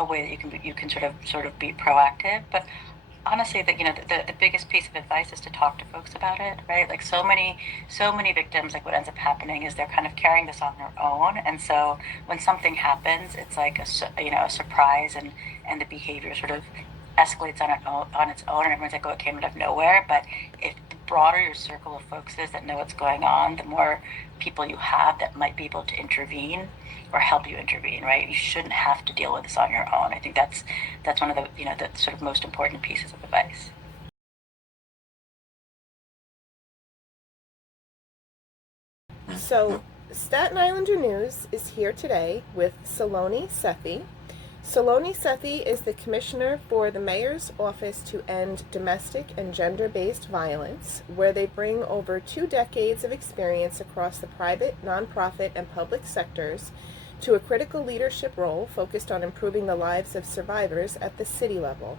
a way that you can sort of be proactive. But honestly, the biggest piece of advice is to talk to folks about it, right? Like so many victims, like what ends up happening is they're kind of carrying this on their own, and so when something happens, it's like a surprise, and the behavior sort of escalates on its own, and everyone's like, oh, it came out of nowhere. But if the broader your circle of folks is that know what's going on, the more people you have that might be able to intervene or help you intervene, right? You shouldn't have to deal with this on your own. I think that's one of the sort of most important pieces of advice. So, Staten Islander News is here today with Saloni Sethi. Saloni Sethi is the Commissioner for the Mayor's Office to End Domestic and Gender-Based Violence, where they bring over 2 decades of experience across the private, nonprofit, and public sectors to a critical leadership role focused on improving the lives of survivors at the city level.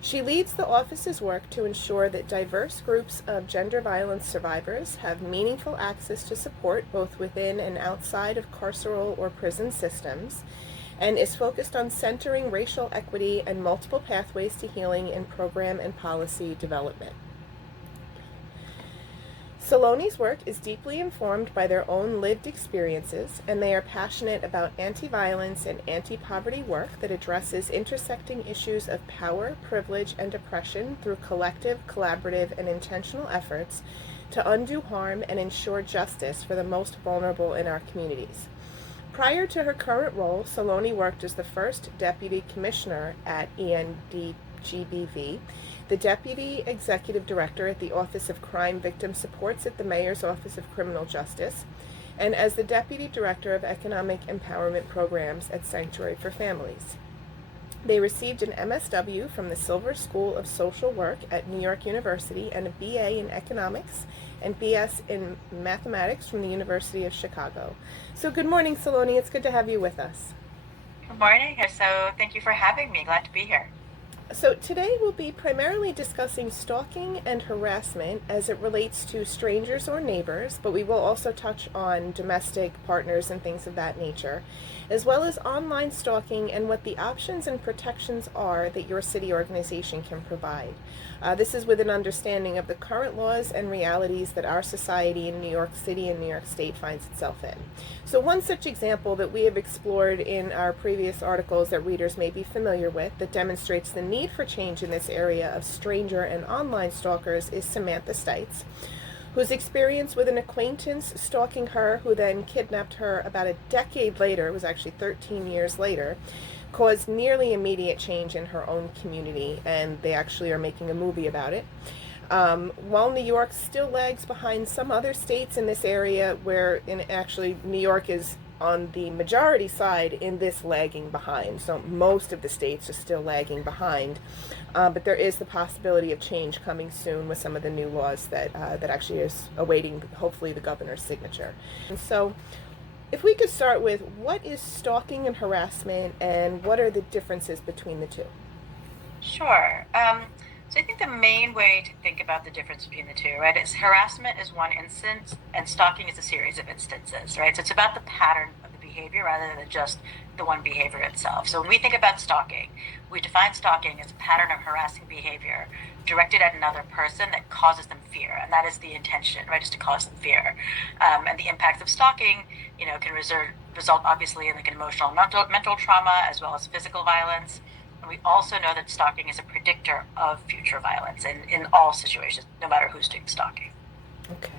She leads the office's work to ensure that diverse groups of gender violence survivors have meaningful access to support both within and outside of carceral or prison systems, and is focused on centering racial equity and multiple pathways to healing in program and policy development. Saloni's work is deeply informed by their own lived experiences, and they are passionate about anti-violence and anti-poverty work that addresses intersecting issues of power, privilege, and oppression through collective, collaborative, and intentional efforts to undo harm and ensure justice for the most vulnerable in our communities. Prior to her current role, Saloni worked as the first Deputy Commissioner at ENDGBV, the Deputy Executive Director at the Office of Crime Victim Supports at the Mayor's Office of Criminal Justice, and as the Deputy Director of Economic Empowerment Programs at Sanctuary for Families. They received an MSW from the Silver School of Social Work at New York University and a BA in Economics and BS in Mathematics from the University of Chicago. So good morning, Saloni. It's good to have you with us. Good morning. So thank you for having me. Glad to be here. So today we'll be primarily discussing stalking and harassment as it relates to strangers or neighbors, but we will also touch on domestic partners and things of that nature, as well as online stalking and what the options and protections are that your city organization can provide. This is with an understanding of the current laws and realities that our society in New York City and New York State finds itself in. So one such example that we have explored in our previous articles that readers may be familiar with that demonstrates the need for change in this area of stranger and online stalkers is Samantha Stites, whose experience with an acquaintance stalking her, who then kidnapped her about a decade later, it was actually 13 years later, caused nearly immediate change in her own community, and they actually are making a movie about it. While New York still lags behind some other states in this area, actually New York is on the majority side in this lagging behind. So most of the states are still lagging behind, but there is the possibility of change coming soon with some of the new laws that actually is awaiting, hopefully, the governor's signature. And so, if we could start with what is stalking and harassment, and what are the differences between the two? Sure. So I think the main way to think about the difference between the two, right, is harassment is one instance and stalking is a series of instances, right? So it's about the pattern of the behavior rather than just the one behavior itself. So when we think about stalking, we define stalking as a pattern of harassing behavior directed at another person that causes them fear, and that is the intention, right, is to cause them fear. And the impacts of stalking, can result obviously in like an emotional and mental trauma as well as physical violence. And we also know that stalking is a predictor of future violence in all situations, no matter who's doing stalking. Okay.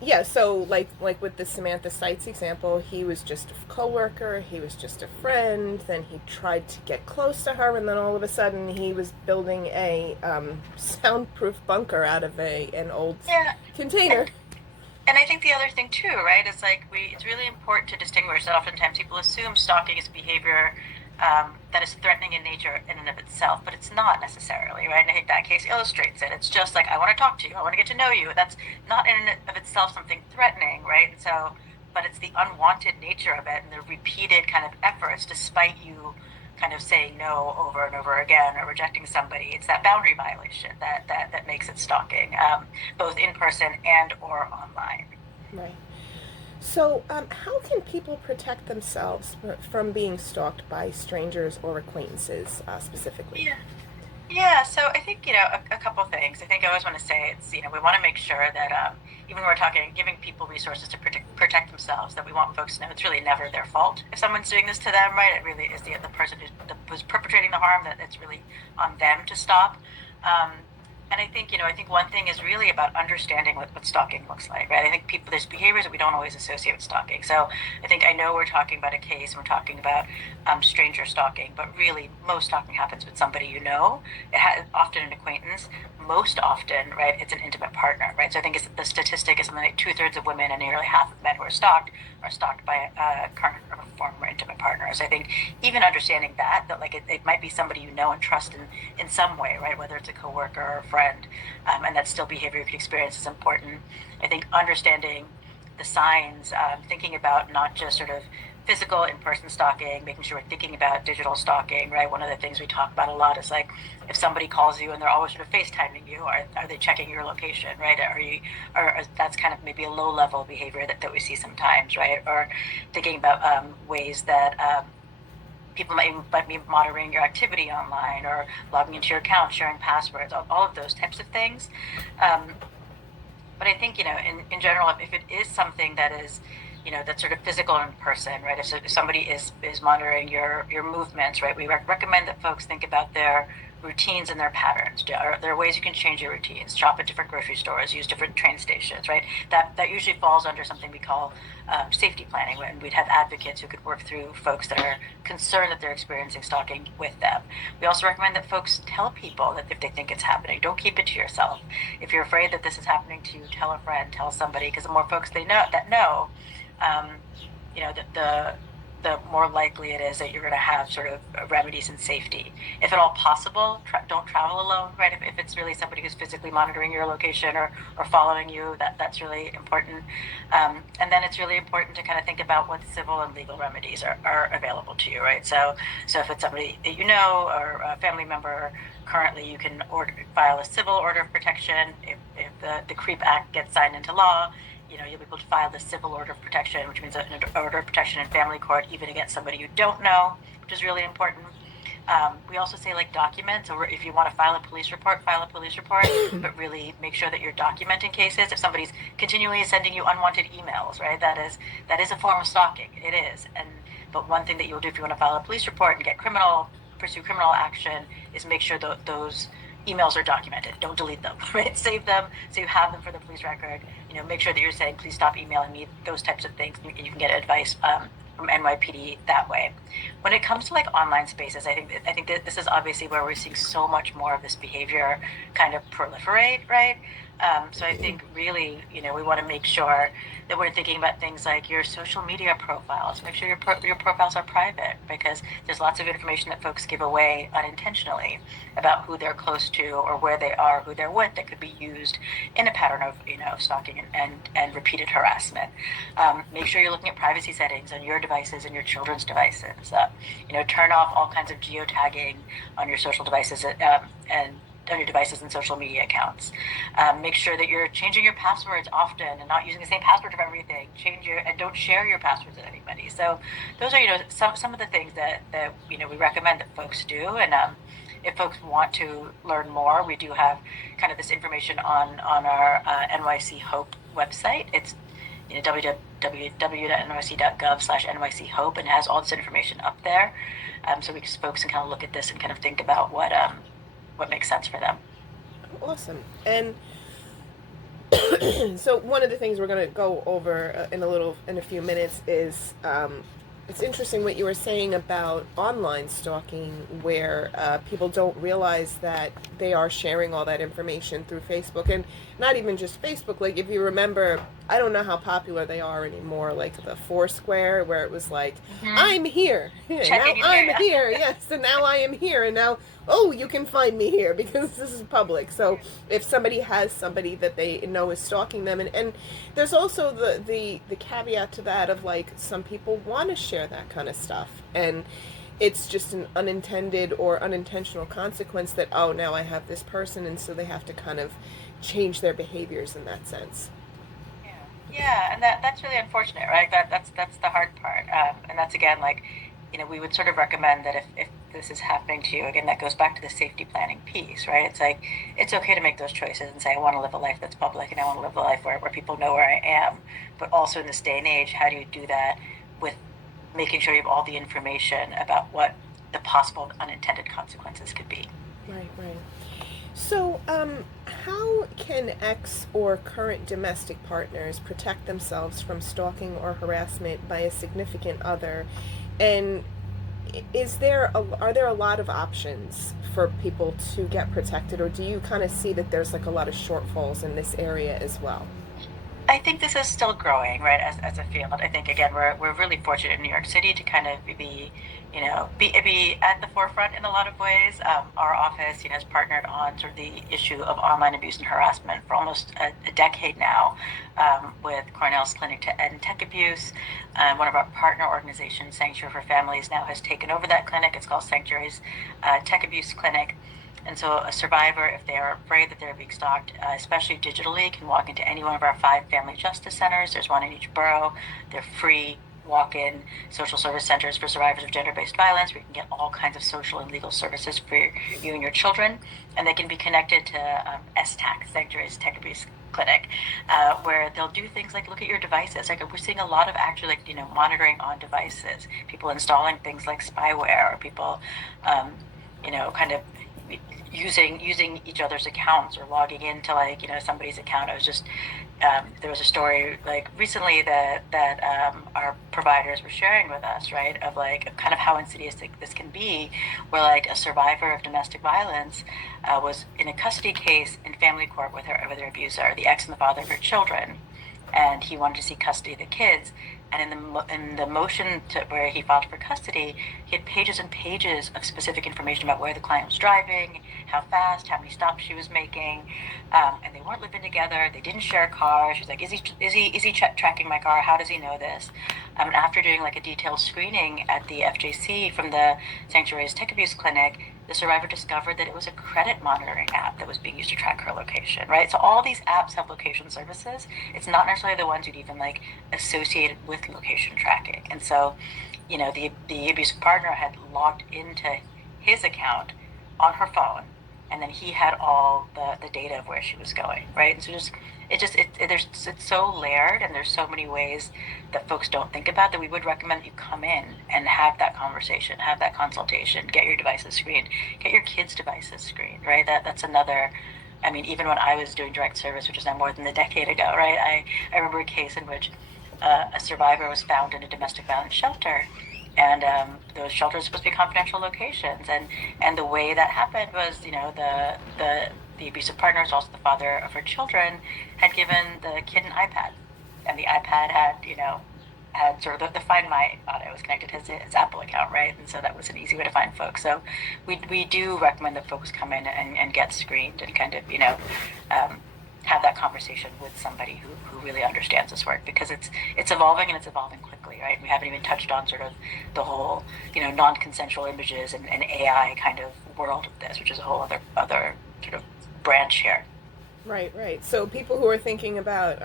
Yeah, so like with the Samantha Sites example, he was just a coworker, he was just a friend, then he tried to get close to her, and then all of a sudden he was building a soundproof bunker out of an old Yeah. container. And I think the other thing too, right, is like it's really important to distinguish that oftentimes people assume stalking is behavior that is threatening in nature in and of itself, but it's not necessarily, right? And I think that case illustrates it. It's just like, I want to talk to you, I want to get to know you. That's not in and of itself something threatening, right? So, but it's the unwanted nature of it and the repeated kind of efforts, despite you kind of saying no over and over again or rejecting somebody. It's that boundary violation that makes it stalking, both in person and or online. Right. So, how can people protect themselves from being stalked by strangers or acquaintances, specifically? Yeah. Yeah, so I think, a couple things. I think I always want to say it's, we want to make sure that even when we're talking, giving people resources to protect themselves, that we want folks to know it's really never their fault if someone's doing this to them, right? It really is the person who's perpetrating the harm, that it's really on them to stop. Um, and I think one thing is really about understanding what stalking looks like, right? I think there's behaviors that we don't always associate with stalking. So I know we're talking about a case, and we're talking about stranger stalking, but really most stalking happens with somebody you know. It has often an acquaintance. Most often, right, it's an intimate partner, right? So I think the statistic is something like 2/3 of women and nearly half of men who are stalked by a current or former intimate partner. So I think even understanding that like it might be somebody you know and trust in some way, right? Whether it's a coworker or a friend, and that still behavior you could experience is important. I think understanding the signs, thinking about not just sort of physical in-person stalking, making sure we're thinking about digital stalking, right? One of the things we talk about a lot is like if somebody calls you and they're always sort of FaceTiming you, are they checking your location, right? Or that's kind of maybe a low-level behavior that we see sometimes, right? Or thinking about ways that people might be monitoring your activity online or logging into your account, sharing passwords, all of those types of things. Um, but I think, in general, if it is something that is, that's sort of physical in person, right? If somebody is monitoring your movements, right? We recommend that folks think about their routines and their patterns. Are there ways you can change your routines? Shop at different grocery stores, use different train stations, right? That usually falls under something we call safety planning, and we'd have advocates who could work through folks that are concerned that they're experiencing stalking with them. We also recommend that folks tell people that if they think it's happening, don't keep it to yourself. If you're afraid that this is happening to you, tell a friend, tell somebody, because the more folks they know, um, the more likely it is that you're going to have sort of remedies and safety. If at all possible, don't travel alone, right? If it's really somebody who's physically monitoring your location or following you, that's really important. And then it's really important to kind of think about what civil and legal remedies are available to you, right? So if it's somebody that you know or a family member, currently you can file a civil order of protection. If the CREEP Act gets signed into law, you'll be able to file the civil order of protection, which means an order of protection in family court, even against somebody you don't know, which is really important. We also say like documents, or if you want to file a police report, but really make sure that you're documenting cases. If somebody's continually sending you unwanted emails, right, that is a form of stalking. It is. But one thing that you'll do if you want to file a police report and pursue criminal action is make sure those emails are documented. Don't delete them, right? Save them so you have them for the police record. Make sure that you're saying, please stop emailing me, those types of things. You can get advice from NYPD that way. When it comes to like online spaces, I think that this is obviously where we're seeing so much more of this behavior kind of proliferate, right? So I think really, we want to make sure that we're thinking about things like your social media profiles. Make sure your profiles are private, because there's lots of information that folks give away unintentionally about who they're close to or where they are, who they're with, that could be used in a pattern of stalking and repeated harassment. Make sure you're looking at privacy settings on your devices and your children's devices. Turn off all kinds of geotagging on your social devices and on your devices and social media accounts. Make sure that you're changing your passwords often and not using the same password for everything. And don't share your passwords with anybody. So those are some of the things that we recommend that folks do. And if folks want to learn more, we do have kind of this information on our NYC Hope website. It's www.nyc.gov/NYC Hope, and it has all this information up there. So folks can kind of look at this and kind of think about what makes sense for them. Awesome. And so one of the things we're going to go over in a few minutes is it's interesting what you were saying about online stalking, where people don't realize that they are sharing all that information through Facebook, and not even just Facebook. Like if you remember, I don't know how popular they are anymore, like the Foursquare, where it was like, I'm here, now I'm here, yes, and now I am here, and now, oh, you can find me here because this is public. So if somebody has somebody that they know is stalking them, and there's also the caveat to that of like some people want to share that kind of stuff, and it's just an unintended or unintentional consequence that, oh, now I have this person, and so they have to kind of change their behaviors in that sense. Yeah. Yeah, and that's really unfortunate, right? That's the hard part, and that's again like, we would sort of recommend that if this is happening to you, again, that goes back to the safety planning piece, right? It's like it's okay to make those choices and say I want to live a life that's public and I want to live a life where people know where I am, but also in this day and age, how do you do that with making sure you have all the information about what the possible unintended consequences could be? Right, right. So, how can ex or current domestic partners protect themselves from stalking or harassment by a significant other? And are there a lot of options for people to get protected, or do you kind of see that there's like a lot of shortfalls in this area as well? I think this is still growing, right, as a field. I think again we're really fortunate in New York City to kind of be at the forefront in a lot of ways. Our office, has partnered on sort of the issue of online abuse and harassment for almost a decade now, with Cornell's Clinic to End Tech Abuse. One of our partner organizations, Sanctuary for Families, now has taken over that clinic. It's called Sanctuary's Tech Abuse Clinic. And so a survivor, if they are afraid that they're being stalked, especially digitally, can walk into any one of our 5 family justice centers. There's one in each borough. They're free walk-in social service centers for survivors of gender-based violence, where you can get all kinds of social and legal services for you and your children. And they can be connected to STAC, Sanctuary's Tech Abuse Clinic, where they'll do things like look at your devices. Like we're seeing a lot of actually monitoring on devices, people installing things like spyware, or people kind of using each other's accounts or logging into somebody's account. I was just there was a story like recently that our providers were sharing with us, right, of like kind of how insidious this can be, where like a survivor of domestic violence was in a custody case in family court with her abuser, the ex and the father of her children, and he wanted to see custody of the kids. And in the motion where he filed for custody, he had pages and pages of specific information about where the client was driving, how fast, how many stops she was making, and they weren't living together. They didn't share a car. She's like, is he tracking my car? How does he know this? And after doing like a detailed screening at the FJC from the Sanctuary's Tech Abuse Clinic, the survivor discovered that it was a credit monitoring app that was being used to track her location, right? So all these apps have location services. It's not necessarily the ones you'd even like associate with location tracking. And so, the abusive partner had logged into his account on her phone, and then he had all the data of where she was going, right? And so it's so layered, and there's so many ways that folks don't think about that we would recommend that you come in and have that conversation, have that consultation, get your devices screened, get your kids' devices screened, right? That's another. I mean, even when I was doing direct service, which is now more than a decade ago, right? I remember a case in which a survivor was found in a domestic violence shelter, and those shelters were supposed to be confidential locations, and the way that happened was, the abusive partner, is also the father of her children, had given the kid an iPad, and the iPad had sort of the Find My on it. It was connected to his Apple account, right? And so that was an easy way to find folks. So we do recommend that folks come in and get screened and kind of um, have that conversation with somebody who really understands this work, because it's evolving, and it's evolving quickly, right? We haven't even touched on sort of the whole non-consensual images and AI kind of world of this, which is a whole other sort of branch here. Right, right. So people who are thinking about,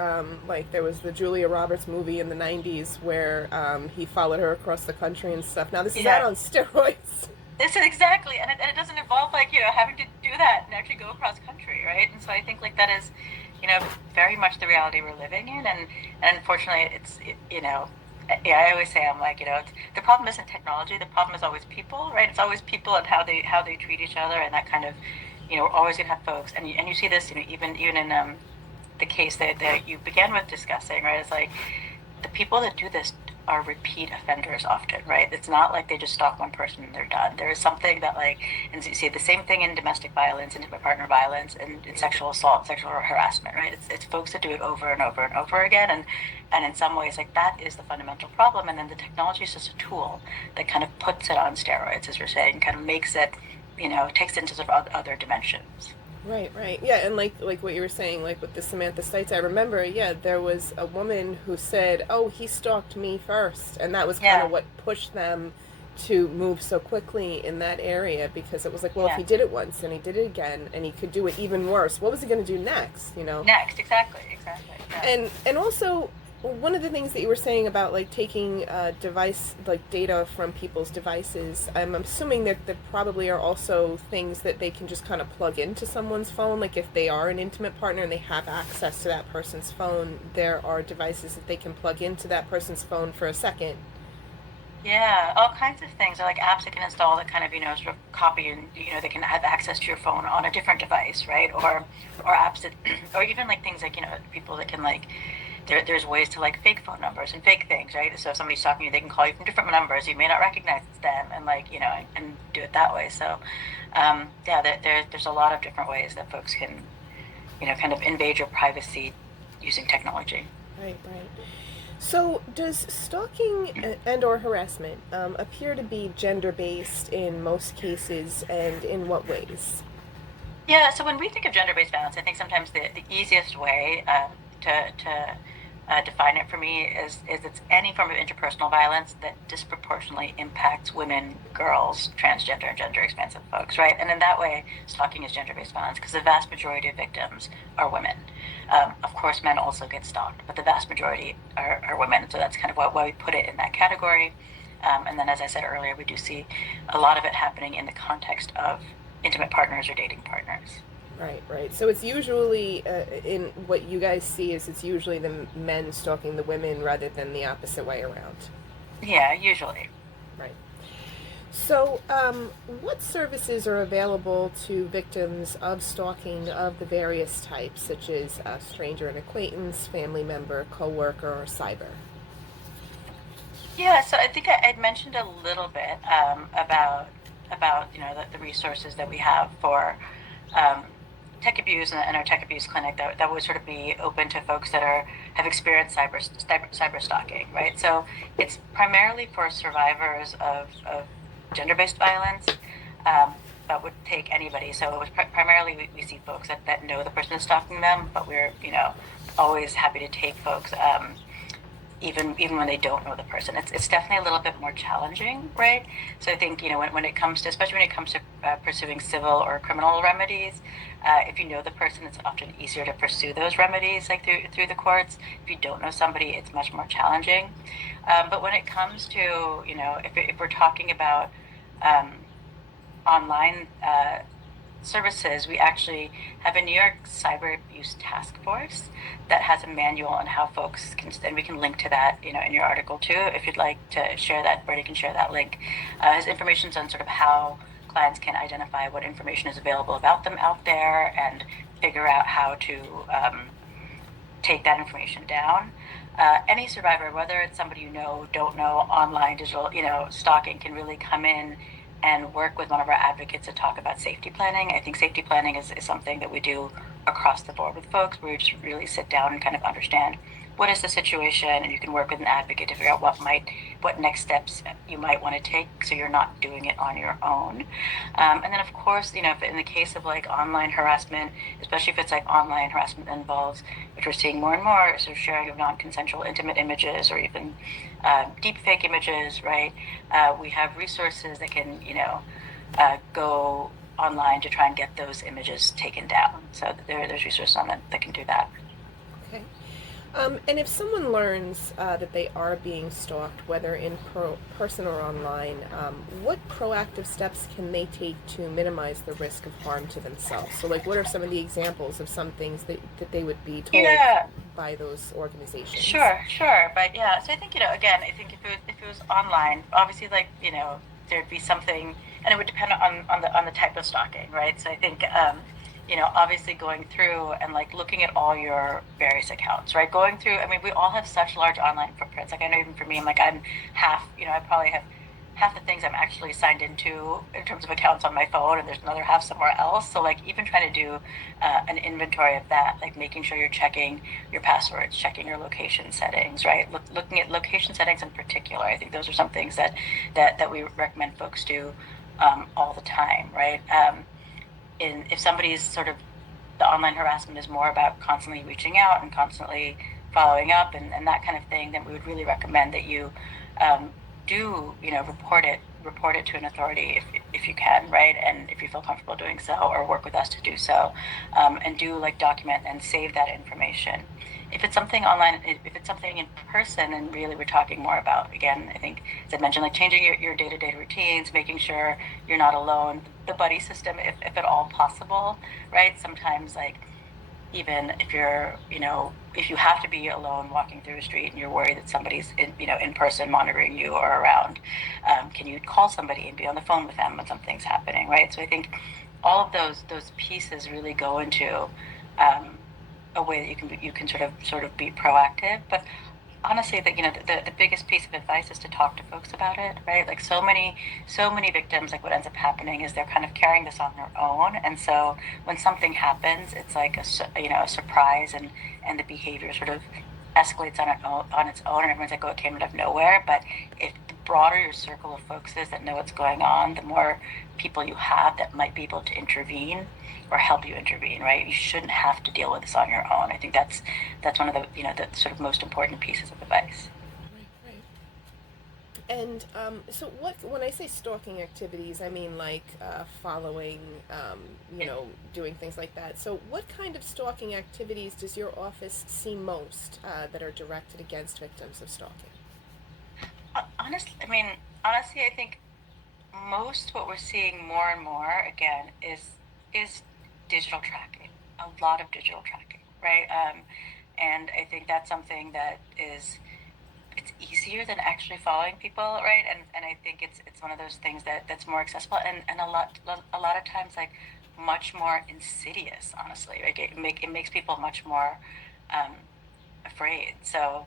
like there was the Julia Roberts movie in the '90s where he followed her across the country and stuff. Now this is out Yeah, on steroids. this is exactly, and it doesn't involve like having to do that and actually go across country, right? And so I think like that is, very much the reality we're living in, and unfortunately, yeah, I always say I'm like the problem isn't technology, the problem is always people, right? It's always people and how they treat each other, and that kind of we're always gonna have folks, and you see this even in the case that you began with discussing, right? It's like the people that do this are repeat offenders often, right? It's not like they just stalk one person and they're done. There is something that like, and you see the same thing in domestic violence, intimate partner violence, and in sexual assault, sexual harassment, right? It's folks that do it over and over and over again, and in some ways like that is the fundamental problem, and then the technology is just a tool that kind of puts it on steroids, as you're saying, kind of makes it, takes it into sort of other dimensions. Right, right. Yeah, and like what you were saying, like with the Samantha Stites, I remember, yeah, there was a woman who said, "Oh, he stalked me first," and that was kind Yeah. of what pushed them to move so quickly in that area, because it was like, well, if Yeah. he did it once and he did it again and he could do it even worse, what was he going to do next, you know? Next, exactly, exactly. Yeah. And also, one of the things that you were saying about like taking device like data from people's devices, I'm assuming that there probably are also things that they can just kind of plug into someone's phone. Like if they are an intimate partner and they have access to that person's phone, there are devices that they can plug into that person's phone for a second. Yeah, all kinds of things. Or like apps that can install that kind of, sort of copy and, they can have access to your phone on a different device, right? Or apps that, or even like things like, people that can like, there's ways to like fake phone numbers and fake things, right? So if somebody's talking to you, they can call you from different numbers. You may not recognize it's them and like, and do it that way. So, yeah, there's a lot of different ways that folks can, kind of invade your privacy using technology. Right, right. So, does stalking and or harassment appear to be gender based in most cases, and in what ways? Yeah, so when we think of gender-based violence, I think sometimes the easiest way to define it for me is it's any form of interpersonal violence that disproportionately impacts women, girls, transgender, and gender expansive folks, right? And in that way, stalking is gender-based violence because the vast majority of victims are women. Of course, men also get stalked, but the vast majority are women. So that's kind of why we put it in that category. And then, as I said earlier, we do see a lot of it happening in the context of intimate partners or dating partners. Right, right. So it's usually in what you guys see is it's usually the men stalking the women rather than the opposite way around. Yeah, usually. Right. So, what services are available to victims of stalking of the various types, such as a stranger and acquaintance, family member, coworker, or cyber? Yeah, so I think I'd mentioned a little bit about the resources that we have for um, tech abuse and our tech abuse clinic that would sort of be open to folks that have experienced cyber stalking, right? So it's primarily for survivors of gender-based violence, but would take anybody. So it was primarily we see folks that know the person is stalking them, but we're always happy to take folks. Even when they don't know the person. It's definitely a little bit more challenging, right? So I think when it comes to, especially when it comes to pursuing civil or criminal remedies, if you know the person, it's often easier to pursue those remedies like through the courts. If you don't know somebody, it's much more challenging. But when it comes to if we're talking about um, online services, we actually have a New York Cyber Abuse Task Force that has a manual on how folks can, and we can link to that, in your article too, if you'd like to share that. Brady can share that link. Has information on sort of how clients can identify what information is available about them out there and figure out how to take that information down. Any survivor, whether it's somebody don't know, online, digital, stalking, can really come in and work with one of our advocates to talk about safety planning. I think safety planning is something that we do across the board with folks, where we just really sit down and kind of understand what is the situation, and you can work with an advocate to figure out what next steps you might want to take, so you're not doing it on your own. And then of course, if in the case of like online harassment, especially if it's like online harassment that involves, which we're seeing more and more, sort of sharing of non-consensual intimate images or even deep fake images, right? We have resources that can, go online to try and get those images taken down. So there's resources on that can do that. Okay. And if someone learns that they are being stalked, whether in person or online, what proactive steps can they take to minimize the risk of harm to themselves? So, like, what are some of the examples of some things that they would be told Yeah, by those organizations? sure. But yeah, so I think, again, I think if it was online, obviously, like, there'd be something, and it would depend on the type of stalking, right? So I think obviously going through and like looking at all your various accounts, right? Going through, I mean, we all have such large online footprints. Like I know even for me, I'm half, I probably have half the things I'm actually signed into in terms of accounts on my phone, and there's another half somewhere else. So like even trying to do an inventory of that, like making sure you're checking your passwords, checking your location settings, right? Looking at location settings in particular. I think those are some things that we recommend folks do all the time, right? If somebody's sort of, the online harassment is more about constantly reaching out and constantly following up and that kind of thing, then we would really recommend that you do report it report it to an authority if you can, right? And if you feel comfortable doing so, or work with us to do so, and do like document and save that information. If it's something online, if it's something in person, and really we're talking more about, again, I think, as I mentioned, like changing your day-to-day routines, making sure you're not alone, the buddy system, if at all possible, right? Sometimes like, even if you're, if you have to be alone walking through a street and you're worried that somebody's in person monitoring you or around, can you call somebody and be on the phone with them when something's happening, right? So I think all of those pieces really go into a way that you can sort of be proactive. But honestly, the biggest piece of advice is to talk to folks about it, right? Like so many victims, like what ends up happening is they're kind of carrying this on their own, and so when something happens, it's like a surprise, and the behavior sort of escalates on its own, and everyone's like, oh, it came out of nowhere. But if the broader your circle of folks is that know what's going on, the more people you have that might be able to intervene or help you intervene, right? You shouldn't have to deal with this on your own. I think that's one of the the sort of most important pieces of advice. Right, right. And so, what when I say stalking activities, I mean like following, doing things like that. So, what kind of stalking activities does your office see most that are directed against victims of stalking? Honestly, I think most what we're seeing more and more again is digital tracking, a lot of digital tracking, right? And I think that's something that is it's easier than actually following people, right? And I think it's one of those things that's more accessible, and a lot of times like much more insidious, honestly. Like it makes people much more um, afraid. So,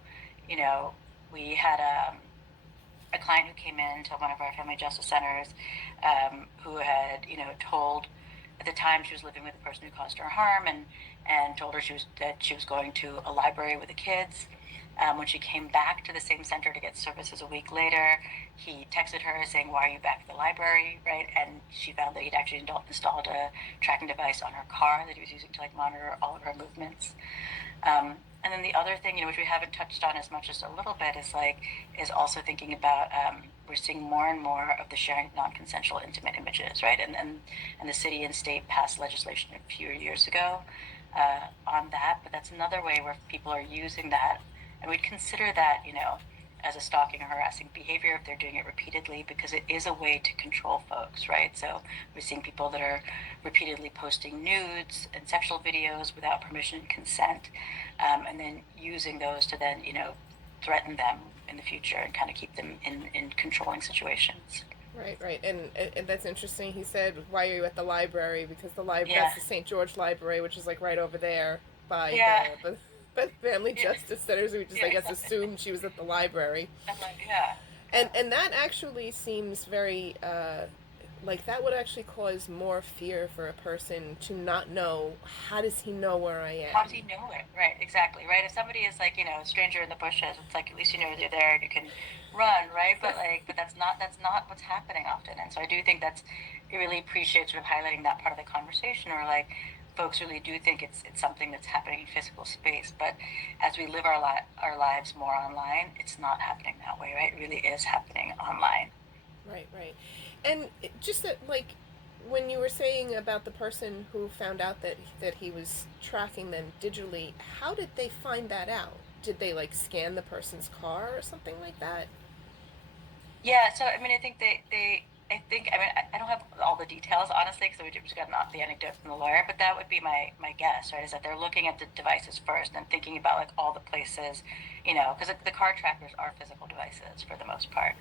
you know, we had a client who came in to one of our family justice centers, who had, told at the time she was living with a person who caused her harm, and told her that she was going to a library with the kids. When she came back to the same center to get services a week later, he texted her saying, "Why are you back at the library?" Right, and she found that he'd actually installed a tracking device on her car that he was using to like monitor all of her movements. And then the other thing, which we haven't touched on as much as a little bit, is also thinking about, we're seeing more and more of the sharing of non-consensual intimate images, right? And the city and state passed legislation a few years ago on that, but that's another way where people are using that, and we'd consider that, as a stalking or harassing behavior if they're doing it repeatedly, because it is a way to control folks, right? So we're seeing people that are repeatedly posting nudes and sexual videos without permission and consent, and then using those to then, threaten them in the future and kind of keep them in controlling situations. Right, right, and that's interesting. He said, "Why are you at the library?" Because the Yeah, that's the St. George Library, which is like right over there by yeah, the Family yeah, Justice Centers. We just, I yeah, guess, exactly. assumed she was at the library, I'm like, yeah, and yeah. that actually seems very like that would actually cause more fear for a person to not know. How does he know where I How am? does he know it? Right, exactly. Right. If somebody is like, a stranger in the bushes, it's like at least you know they're there and you can run, right? But that's not what's happening often. And so I do think it really appreciates sort of highlighting that part of the conversation, or like folks really do think it's something that's happening in physical space. But as we live our lives more online, it's not happening that way, right? It really is happening online. Right, right. And just that, like, when you were saying about the person who found out that he was tracking them digitally, how did they find that out? Did they like scan the person's car or something like that? Yeah, so I think I think, I don't have all the details honestly, because we just got the anecdote from the lawyer, but that would be my guess, right? Is that they're looking at the devices first and thinking about like all the places, because the car trackers are physical devices for the most part,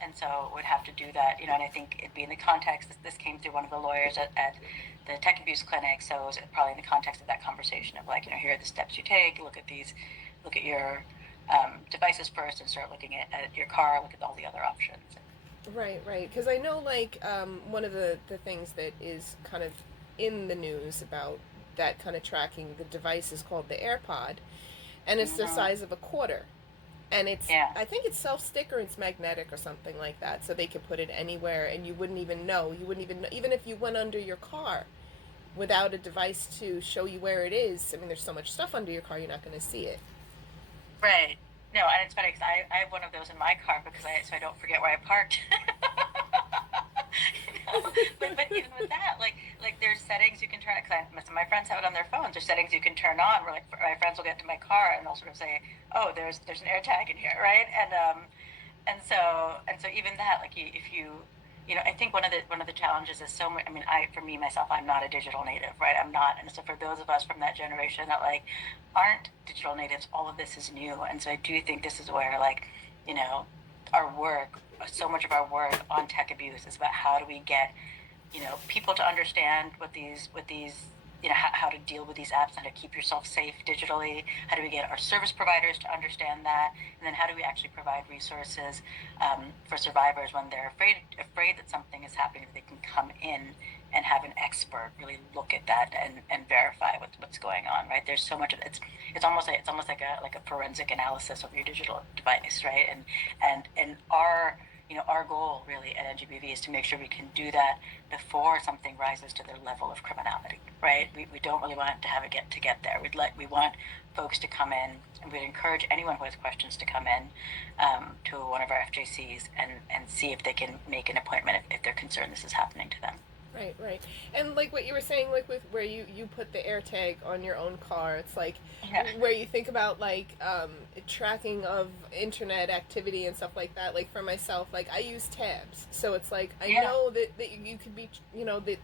and so would have to do that, and I think it'd be in the context. This came through one of the lawyers at the tech abuse clinic, so it was probably in the context of that conversation of like, here are the steps you take. Look at your devices first, and start looking at your car, look at all the other options. Right, right. Because I know, like, one of the things that is kind of in the news about that kind of tracking the device is called the AirPod, and it's the Mm-hmm. size of a quarter. And it's, Yeah, I think it's self stick or it's magnetic or something like that, so they could put it anywhere and you wouldn't even know. You wouldn't even know, even if you went under your car without a device to show you where it is. I mean, there's so much stuff under your car, you're not going to see it. right. No, and it's funny because I have one of those in my car because I don't forget where I parked. You know? But even with that, like there's settings you can turn. Because my friends have it on their phones. There's settings you can turn on. Where like my friends will get into my car and they'll sort of say, "Oh, there's an air tag in here, right?" And so even that, like if you know, I think one of the challenges is so much. I mean, I for me myself, I'm not a digital native, right? I'm not, and so for those of us from that generation that like aren't digital natives, all of this is new, and so I do think this is where like you know our work, so much of our work on tech abuse is about how do we get people to understand what these how to deal with these apps, how to keep yourself safe digitally, how do we get our service providers to understand that, and then how do we actually provide resources for survivors when they're afraid that something is happening, that they can come in and have an expert really look at that and verify what's going on, right? There's so much of it. It's almost like a forensic analysis of your digital device, right? And our goal really at NGBV is to make sure we can do that before something rises to their level of criminality, right? We don't really want to have it get there. We want folks to come in, and we'd encourage anyone who has questions to come in to one of our FJCs and see if they can make an appointment if they're concerned this is happening to them. Right, right. And like what you were saying, like with where you put the AirTag on your own car, it's like Yeah, where you think about like tracking of internet activity and stuff like that. Like for myself, like I use tabs, so it's like I yeah, know that you could be,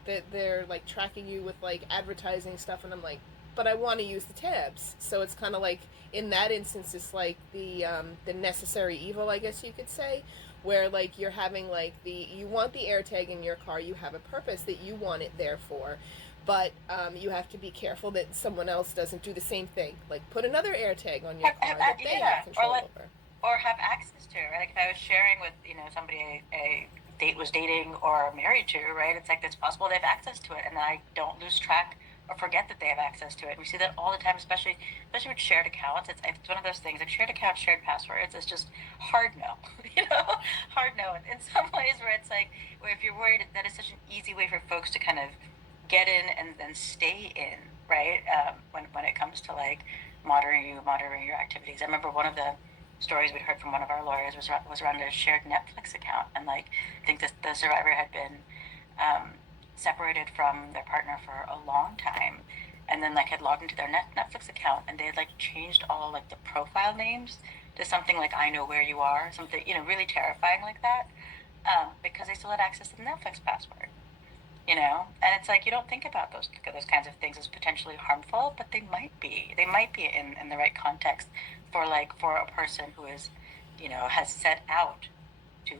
that they're like tracking you with like advertising stuff, and I'm like, but I want to use the tabs. So it's kind of like in that instance, it's like the necessary evil, I guess you could say, where like you're having like you want the AirTag in your car, you have a purpose that you want it there for, but you have to be careful that someone else doesn't do the same thing, like put another AirTag on your car that they have yeah, control over. or have access to, right? Like if I was sharing with somebody a date was dating or married to, right? It's like it's possible they have access to it, and I don't lose track or forget that they have access to it. And we see that all the time, especially with shared accounts. It's one of those things like shared accounts, shared passwords. It's just hard no, hard no. In some ways, where it's like where if you're worried, that is such an easy way for folks to kind of get in and then stay in, right? When it comes to like monitoring your activities. I remember one of the stories we'd heard from one of our lawyers was around a shared Netflix account, and like I think the survivor had been um, separated from their partner for a long time, and then like had logged into their Netflix account, and they had like changed all like the profile names to something like "I know where you are," something really terrifying like that, because they still had access to the Netflix password. And it's like you don't think about those kinds of things as potentially harmful, but they might be in the right context for a person who is has set out to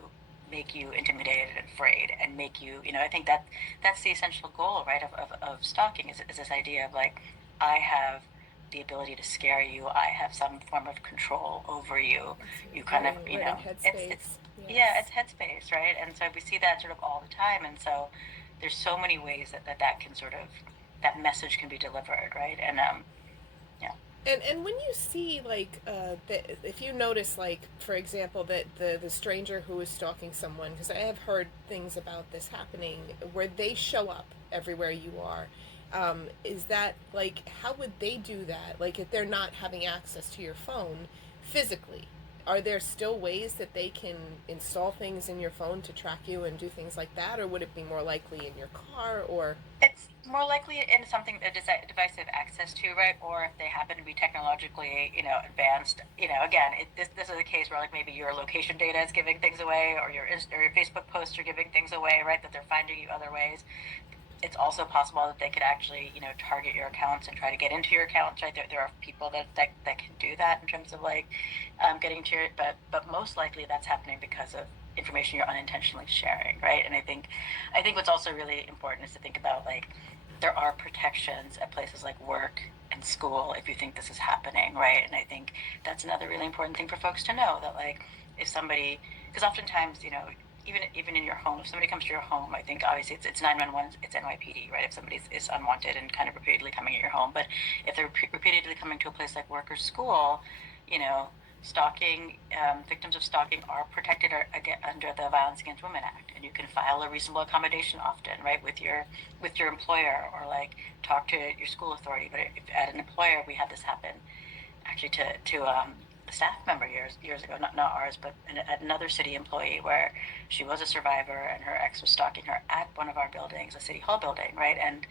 make you intimidated and afraid and make I think that's the essential goal, right, of stalking is this idea of like I have the ability to scare you, I have some form of control over you. You kind of Running it's headspace, yeah, yes. it's headspace, right? And so we see that sort of all the time, and so there's so many ways that can sort of that message can be delivered, right? And yeah, And when you see like if you notice, like for example, that the stranger who is stalking someone, because I have heard things about this happening where they show up everywhere you are, is that like how would they do that, like if they're not having access to your phone physically? Are there still ways that they can install things in your phone to track you and do things like that, or would it be more likely in your car or? it's more likely in something a device they have access to, right? Or if they happen to be technologically, advanced. Again, this is a case where like maybe your location data is giving things away, or your Facebook posts are giving things away, right? That they're finding you other ways. It's also possible that they could actually, target your accounts and try to get into your accounts, right? There are people that can do that in terms of like getting to your, but most likely that's happening because of information you're unintentionally sharing, right? And I think what's also really important is to think about like there are protections at places like work and school if you think this is happening, right? And I think that's another really important thing for folks to know that like if somebody, because oftentimes even in your home, if somebody comes to your home, I think obviously it's 911, it's NYPD, right? If somebody is unwanted and kind of repeatedly coming at your home, but if they're repeatedly coming to a place like work or school, you know, stalking victims of stalking are protected under the Violence Against Women Act, and you can file a reasonable accommodation often, right, with your employer, or like talk to your school authority. But if at an employer, we had this happen actually to staff member years ago, not ours, but another city employee, where she was a survivor and her ex was stalking her at one of our buildings, a city hall building, right, and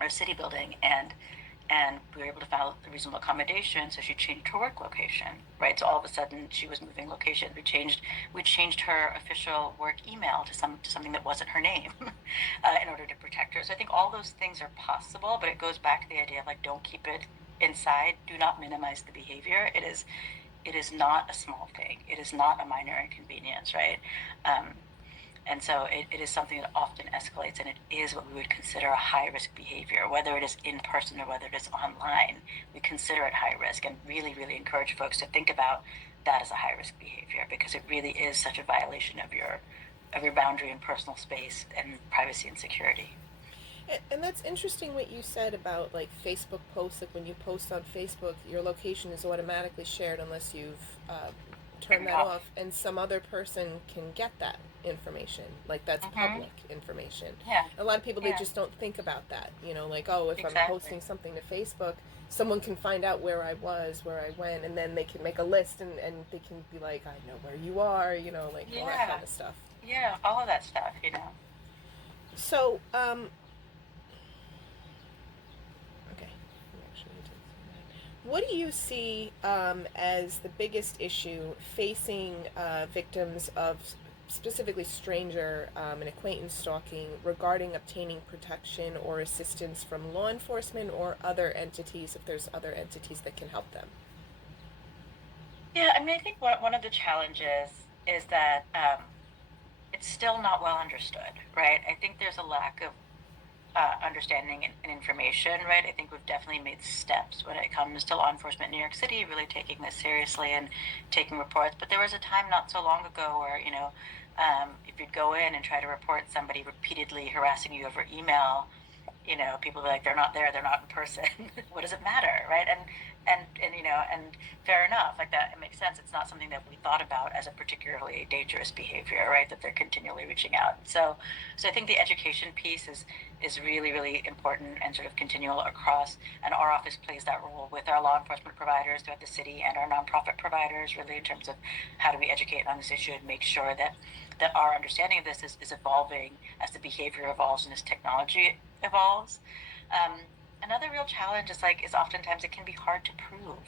or a city building, and we were able to file a reasonable accommodation, so she changed her work location, right? So all of a sudden she was moving location. We changed her official work email to something that wasn't her name, in order to protect her. So I think all those things are possible, but it goes back to the idea of like, don't keep it inside. Do not minimize the behavior. It is not a small thing. It is not a minor inconvenience, right? And so it is something that often escalates, and it is what we would consider a high risk behavior, whether it is in person or whether it is online. We consider it high risk, and really, really encourage folks to think about that as a high risk behavior, because it really is such a violation of your boundary and personal space and privacy and security. And that's interesting what you said about like Facebook posts. Like when you post on Facebook, your location is automatically shared unless you've turned that off, and some other person can get that information. Like that's Mm-hmm. public information. Yeah. A lot of people, they Yeah. just don't think about that. You know, like, oh, if I'm Exactly. posting something to Facebook, someone can find out where I was, where I went, and then they can make a list, and they can be like, I know where you are. You know, like all that Yeah. kind of stuff. Yeah. All of that stuff. So, okay. What do you see as the biggest issue facing victims of specifically stranger and acquaintance stalking regarding obtaining protection or assistance from law enforcement or other entities, if there's other entities that can help them? Yeah. I mean, I think one of the challenges is that it's still not well understood, right? I think there's a lack of understanding and information, right? I think we've definitely made steps when it comes to law enforcement in New York City, really taking this seriously and taking reports. But there was a time not so long ago where, if you'd go in and try to report somebody repeatedly harassing you over email, people be like, they're not there, they're not in person. What does it matter, right? And fair enough, like that, it makes sense. It's not something that we thought about as a particularly dangerous behavior, right? That they're continually reaching out. So I think the education piece is really, really important and sort of continual across. And our office plays that role with our law enforcement providers throughout the city and our nonprofit providers, really in terms of how do we educate on this issue and make sure that our understanding of this is evolving as the behavior evolves and as technology evolves. Um, Another real challenge is oftentimes it can be hard to prove,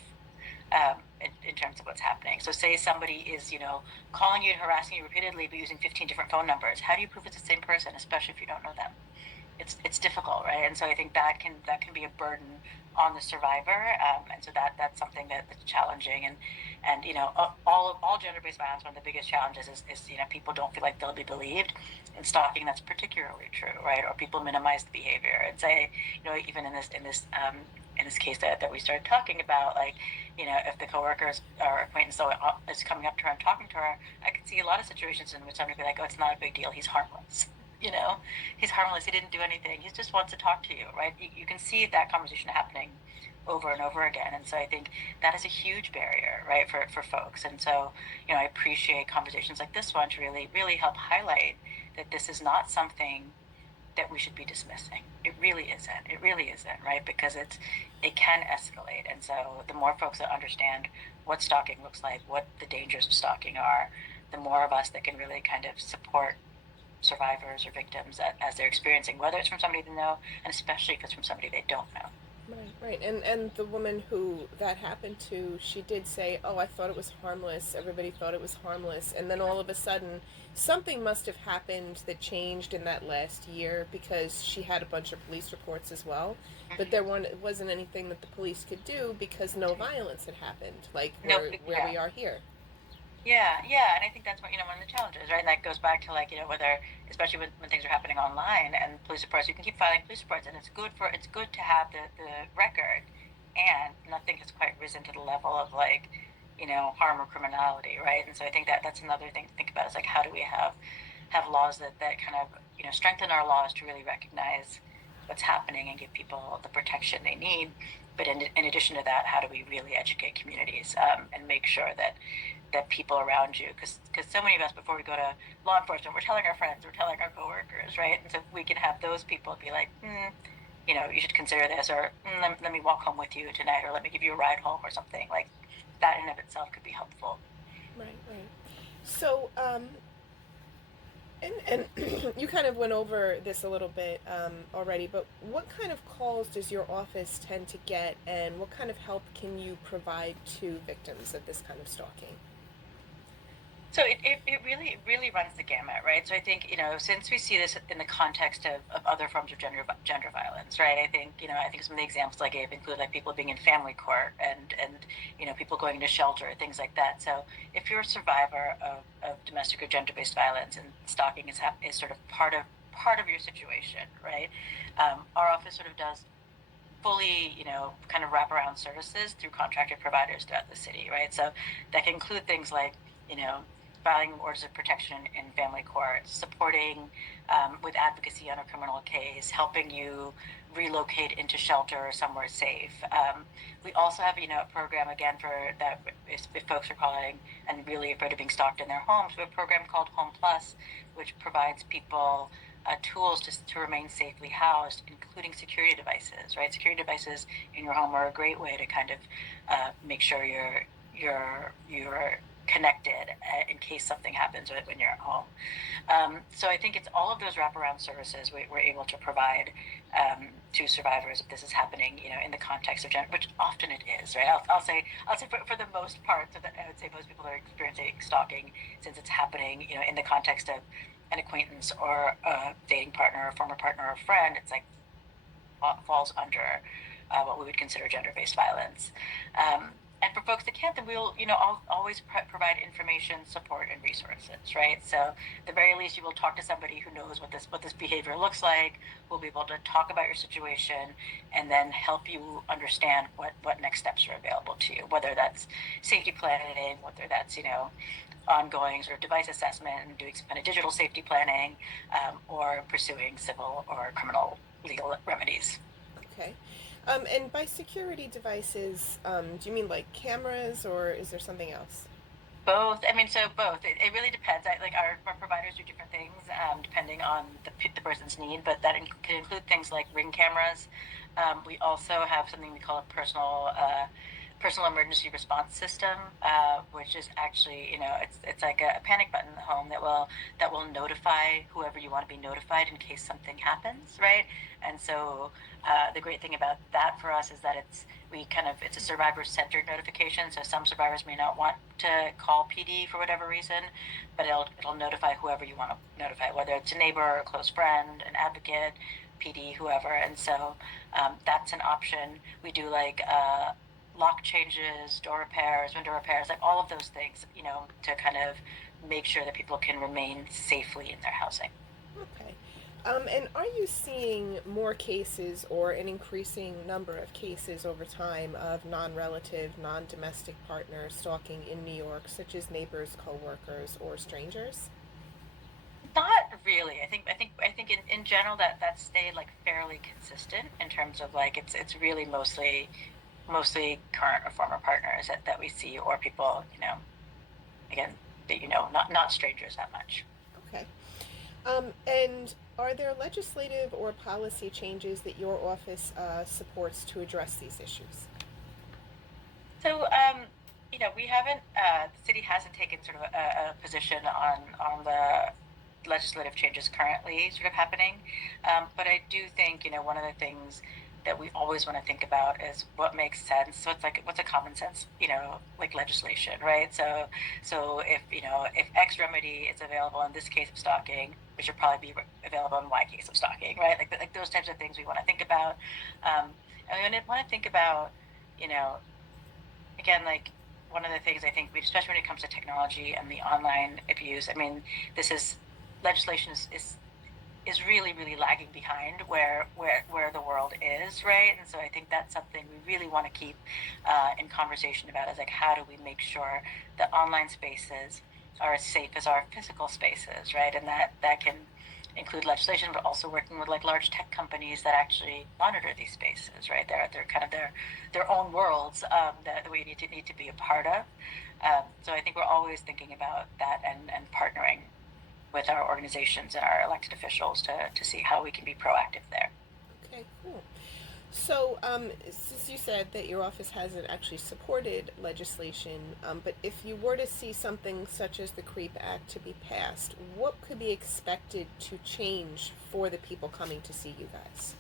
in terms of what's happening. So say somebody is, calling you and harassing you repeatedly, but using 15 different phone numbers. How do you prove it's the same person, especially if you don't know them? It's difficult, right? And so I think that can be a burden on the survivor, and so that's something that's challenging. And all gender-based violence, one of the biggest challenges is people don't feel like they'll be believed. In stalking, that's particularly true, right? Or people minimize the behavior and say, even in this case that we started talking about, like, if the coworkers or acquaintance is coming up to her and talking to her, I could see a lot of situations in which somebody would be like, oh, it's not a big deal, he's harmless. you know he's harmless, he didn't do anything, he just wants to talk to you, right? You can see that conversation happening over and over again, and so I think that is a huge barrier, right, for folks. And so I appreciate conversations like this one to really really help highlight that this is not something that we should be dismissing. It really isn't, right? Because it can escalate. And so the more folks that understand what stalking looks like, what the dangers of stalking are, the more of us that can really kind of support survivors or victims as they're experiencing, whether it's from somebody they know, and especially if it's from somebody they don't know. Right, right. And the woman who that happened to, she did say, "Oh, I thought it was harmless. Everybody thought it was harmless." And then all of a sudden, something must have happened that changed in that last year, because she had a bunch of police reports as well. But there wasn't anything that the police could do because no violence had happened, like No, where yeah. we are here. Yeah, and I think that's what one of the challenges, right? And that goes back to, like, whether, especially when things are happening online and police reports, you can keep filing police reports, and it's good to have the record, and nothing has quite risen to the level of, like, harm or criminality, right? And so I think that's another thing to think about, is like, how do we have laws that kind of strengthen our laws to really recognize what's happening and give people the protection they need. But in addition to that, how do we really educate communities, and make sure that people around you, because so many of us, before we go to law enforcement, we're telling our friends, we're telling our coworkers, right? And so if we can have those people be like, you should consider this, or let me walk home with you tonight, or let me give you a ride home or something, like, that in of itself could be helpful. Right, right. So, and you kind of went over this a little bit already, but what kind of calls does your office tend to get, and what kind of help can you provide to victims of this kind of stalking? So it really runs the gamut, right? So I think, since we see this in the context of other forms of gender violence, right? I think some of the examples I gave include like people being in family court and people going into shelter, things like that. So if you're a survivor of domestic or gender-based violence and stalking is sort of part of your situation, right? Our office sort of does fully, kind of wraparound services through contracted providers throughout the city, right? So that can include things like, filing orders of protection in family courts, supporting with advocacy on a criminal case, helping you relocate into shelter or somewhere safe. We also have, a program again for that if folks are calling and really afraid of being stalked in their homes. We have a program called Home Plus, which provides people tools to remain safely housed, including security devices, right? Security devices in your home are a great way to kind of make sure you're connected in case something happens when you're at home. So I think it's all of those wraparound services we're able to provide to survivors if this is happening, in the context of gender, which often it is, right? I'll say for the most part, so that I would say most people are experiencing stalking since it's happening, in the context of an acquaintance or a dating partner, or former partner, or friend. It's like falls under what we would consider gender-based violence. And for folks that can't, then we'll, always provide information, support, and resources, right? So, at the very least, you will talk to somebody who knows what this behavior looks like. We'll be able to talk about your situation, and then help you understand what next steps are available to you. Whether that's safety planning, whether that's ongoing sort of device assessment and doing some kind of digital safety planning, or pursuing civil or criminal legal remedies. Okay. And by security devices, do you mean like cameras, or is there something else? Both. I mean, so both. It really depends. Like our providers do different things depending on the person's need, but that can include things like ring cameras. We also have something we call a personal emergency response system, which is actually, it's like a panic button in the home that will notify whoever you want to be notified in case something happens, right? And so the great thing about that for us is that it's a survivor centered notification. So some survivors may not want to call PD for whatever reason, but it'll notify whoever you want to notify, whether it's a neighbor, a close friend, an advocate, PD, whoever. And so that's an option. We do like lock changes, door repairs, window repairs, like all of those things, to kind of make sure that people can remain safely in their housing. Okay. And are you seeing more cases or an increasing number of cases over time of non relative, non domestic partners stalking in New York, such as neighbors, coworkers, or strangers? Not really. I think in general that stayed like fairly consistent in terms of like it's really mostly current or former partners that we see, or people, again, that not strangers that much. Okay. And are there legislative or policy changes that your office supports to address these issues? So, we haven't, the city hasn't taken sort of a position on the legislative changes currently sort of happening. But I do think, one of the things that we always want to think about is what makes sense. So it's like, what's a common sense, like legislation, right? So if X remedy is available in this case of stalking, it should probably be available in Y case of stalking, right? Like those types of things we want to think about. And we want to think about, you know, again, like one of the things I think, especially when it comes to technology and the online abuse, I mean, this is legislation is really really lagging behind where the world is, right? And so I think that's something we really want to keep in conversation about, is like, how do we make sure that online spaces are as safe as our physical spaces, right? And that can include legislation, but also working with like large tech companies that actually monitor these spaces, right? They're kind of their own worlds that we need to be a part of. So I think we're always thinking about that, and partnering with our organizations and our elected officials to see how we can be proactive there. Okay, cool. So, since you said that your office hasn't actually supported legislation, but if you were to see something such as the CREEP Act to be passed, what could be expected to change for the people coming to see you guys?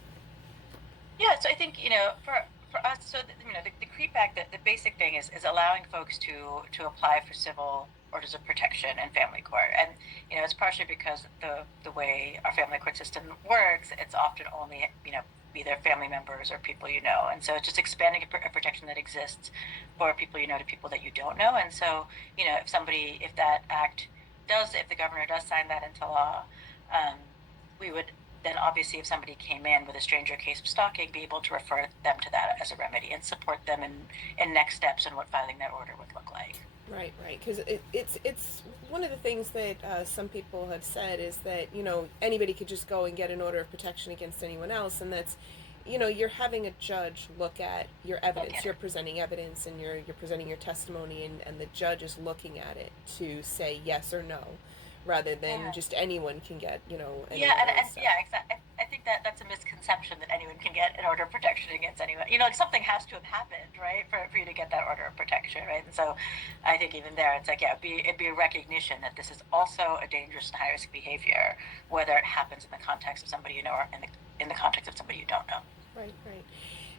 Yeah, so I think, for us, so the CREEP Act, the basic thing is allowing folks to apply for civil orders of protection in family court. And it's partially because the way our family court system works, it's often only, either family members or people you know. And so it's just expanding a protection that exists for people you know to people that you don't know. And so, if that act if the governor does sign that into law, we would then obviously if somebody came in with a stranger case of stalking, be able to refer them to that as a remedy and support them in next steps and what filing that order would look like. Right, right. Because it's one of the things that some people have said is that anybody could just go and get an order of protection against anyone else, and that's you're having a judge look at your Look evidence. at You're it. presenting evidence, and you're presenting your testimony, and the judge is looking at it to say yes or no, rather than Yeah. just anyone can get any Yeah, of and those stuff. yeah, exactly. I think that that's a misconception that anyone can get an order of protection against anyone. Like something has to have happened, right, for you to get that order of protection, right? And so, I think even there, it's like, yeah, it'd be a recognition that this is also a dangerous and high risk behavior, whether it happens in the context of somebody you know or in the context of somebody you don't know. Right, right.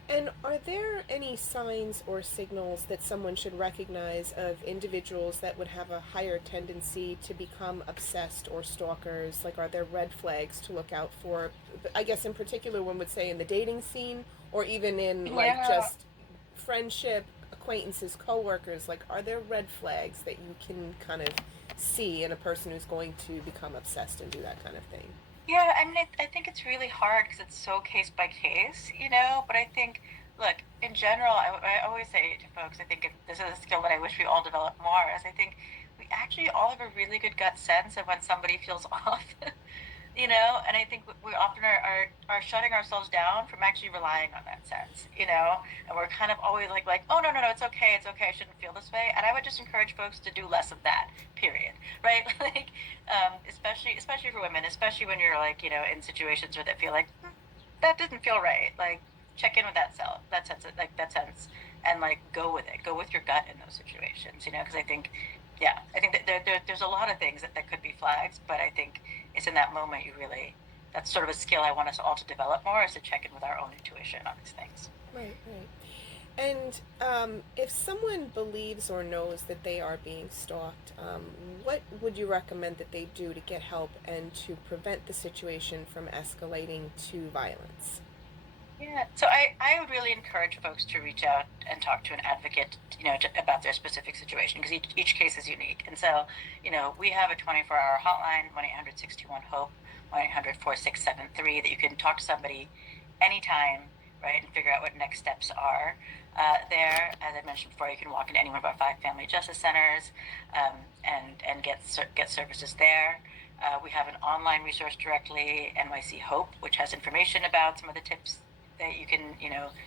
And are there any signs or signals that someone should recognize of individuals that would have a higher tendency to become obsessed or stalkers? Like, are there red flags to look out for? I guess in particular, one would say in the dating scene or even in like Yeah. just friendship, acquaintances, coworkers. Like, are there red flags that you can kind of see in a person who's going to become obsessed and do that kind of thing? Yeah, I mean, I think it's really hard because it's so case by case, but I think, look, in general, I always say to folks, I think this is a skill that I wish we all developed more, is I think we actually all have a really good gut sense of when somebody feels off, and I think we often are shutting ourselves down from actually relying on that sense, and we're kind of always like, oh, no, no, no, it's okay, I shouldn't feel this way. And I would just encourage folks to do less of that, period, right? Like, especially for women, especially when you're like, in situations where that feel like that didn't feel right. Like check in with that sense, and like go with it. Go with your gut in those situations, because I think, yeah, I think that there's a lot of things that could be flags, but I think it's in that moment that's sort of a skill I want us all to develop more, is to check in with our own intuition on these things. Right, right. And if someone believes or knows that they are being stalked, what would you recommend that they do to get help and to prevent the situation from escalating to violence? Yeah, so I would really encourage folks to reach out and talk to an advocate, about their specific situation, because each case is unique. And so, we have a 24-hour hotline, 1-800-621-HOPE, 1-800-4673, that you can talk to somebody anytime, right, and figure out what next steps are. There, as I mentioned before, you can walk into any one of our 5 family justice centers, and get services there. We have an online resource directly, NYC Hope, which has information about some of the tips that you can,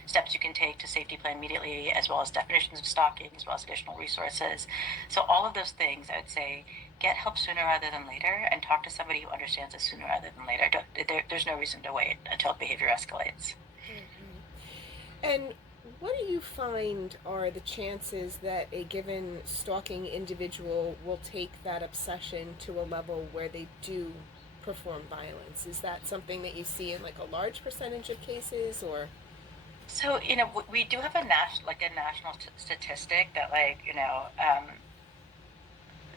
steps you can take to safety plan immediately, as well as definitions of stalking, as well as additional resources. So all of those things, I would say, get help sooner rather than later, and talk to somebody who understands it sooner rather than later. There's no reason to wait until behavior escalates. Right, right. And what do you find are the chances that a given stalking individual will take that obsession to a level where they do perform violence? Is that something that you see in like a large percentage of cases, or? So, we do have a national statistic that, like,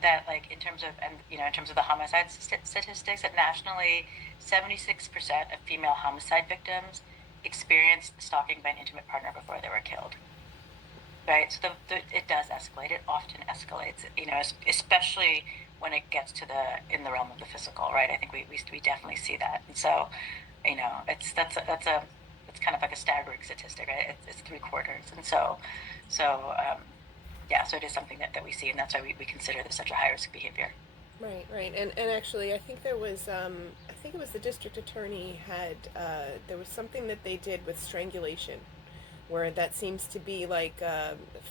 that, like, in terms of, and in terms of the homicide statistics, that nationally 76% of female homicide victims experienced stalking by an intimate partner before they were killed, right? So it does escalate. It often escalates, especially when it gets to in the realm of the physical, right? I think we definitely see that. And so, it's it's kind of like a staggering statistic, right? It's 3/4. And yeah, so it is something that we see, and that's why we consider this such a high risk behavior. Right, right, and actually, I think there was, I think it was the district attorney had, there was something that they did with strangulation, where that seems to be like,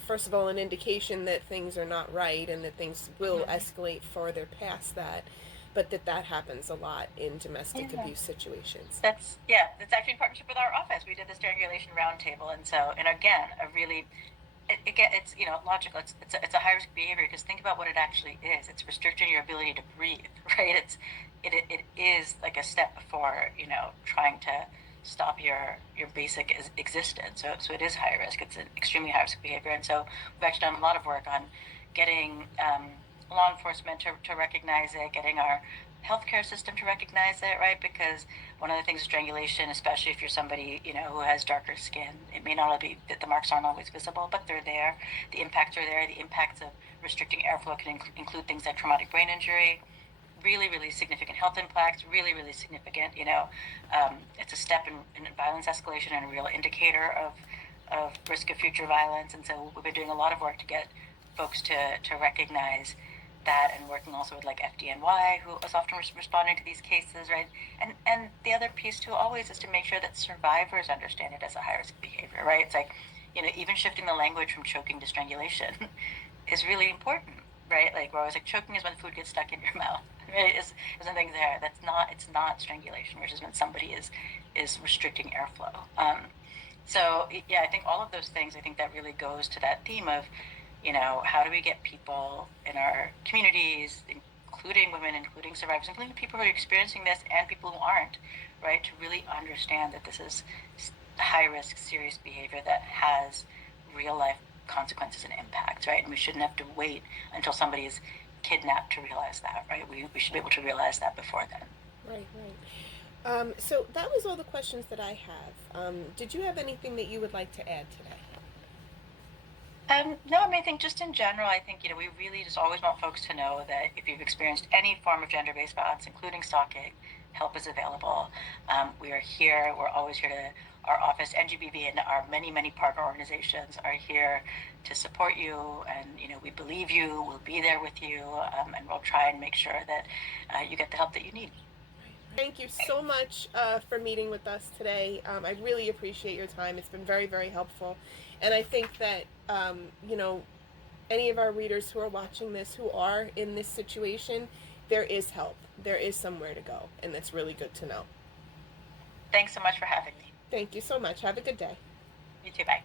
first of all, an indication that things are not right and that things will Mm-hmm. escalate farther past that. but that happens a lot in domestic Yeah. abuse situations. That's actually in partnership with our office. We did the strangulation roundtable, and again, a really again, it's logical. It's a high risk behavior because think about what it actually is. It's restricting your ability to breathe, right? It is like a step before trying to stop your basic existence. So it is high risk. It's an extremely high risk behavior, and so we've actually done a lot of work on getting law enforcement to recognize it, getting our healthcare system to recognize it, right? Because one of the things with strangulation, especially if you're somebody, who has darker skin, it may not be that the marks aren't always visible, but they're there. The impacts are there. The impacts of restricting airflow can include things like traumatic brain injury, really, really significant health impacts, really, really significant, it's a step in violence escalation and a real indicator of risk of future violence. And so we've been doing a lot of work to get folks to recognize that, and working also with like FDNY, who is often responding to these cases, right? And the other piece too always is to make sure that survivors understand it as a high risk behavior, right? It's like, even shifting the language from choking to strangulation is really important, right? Like we're always like, choking is when food gets stuck in your mouth, right? Is something there. It's not strangulation, which is when somebody is restricting airflow. So yeah, I think all of those things, I think that really goes to that theme of, how do we get people in our communities, including women, including survivors, including people who are experiencing this and people who aren't, right, to really understand that this is high risk, serious behavior that has real life consequences and impacts, right? And we shouldn't have to wait until somebody is kidnapped to realize that, right? We should be able to realize that before then. Right, right. So that was all the questions that I have. Did you have anything that you would like to add today? No, I mean, I think just in general, I think, we really just always want folks to know that if you've experienced any form of gender-based violence, including stalking, help is available. We are here. We're always here our office, NGBV, and our many, many partner organizations are here to support you. And, we believe you. We'll be there with you. And we'll try and make sure that you get the help that you need. Thank you so much for meeting with us today. I really appreciate your time. It's been very, very helpful. And I think that, any of our readers who are watching this who are in this situation, there is help. There is somewhere to go. And that's really good to know. Thanks so much for having me. Thank you so much. Have a good day. You too. Bye.